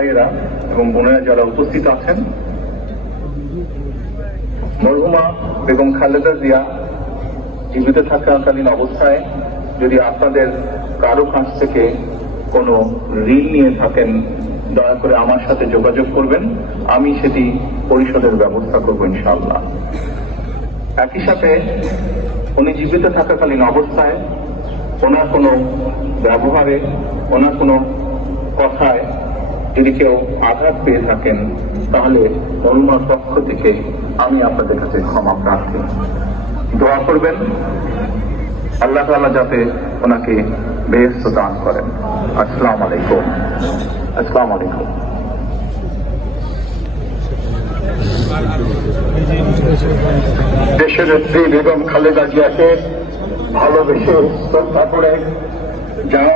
ভাইয়েরা এবং বোনেরা যারা উপস্থিত আছেন, মরহুমা বেগম খালেদা জিয়া জীবিত থাকাকালীন অবস্থায় যদি আপনাদের কারো কাছ থেকে কোনো ঋণ নিয়ে থাকেন, দয়া করে আমার সাথে যোগাযোগ করবেন, আমি সেটি পরিশোধের ব্যবস্থা করব ইনশাআল্লাহ। একই সাথে উনি জীবিত থাকাকালীন অবস্থায় ওনার কোনো ব্যবহারে, ওনার কোনো কথায় যদি কেউ আঘাত পেয়ে থাকেন, তাহলে মরহুমার পক্ষ থেকে আমি আপনাদের কাছে ক্ষমা প্রার্থী। দোয়া করবেন আল্লাহ তাআলা যাতে ওনাকে বেহেশত দান করেন। আসসালামু আলাইকুম। আসসালামু আলাইকুম। দেশের নেত্রী বেগম খালেদা জিয়াকে ভালোবেসে শ্রদ্ধা করে যারা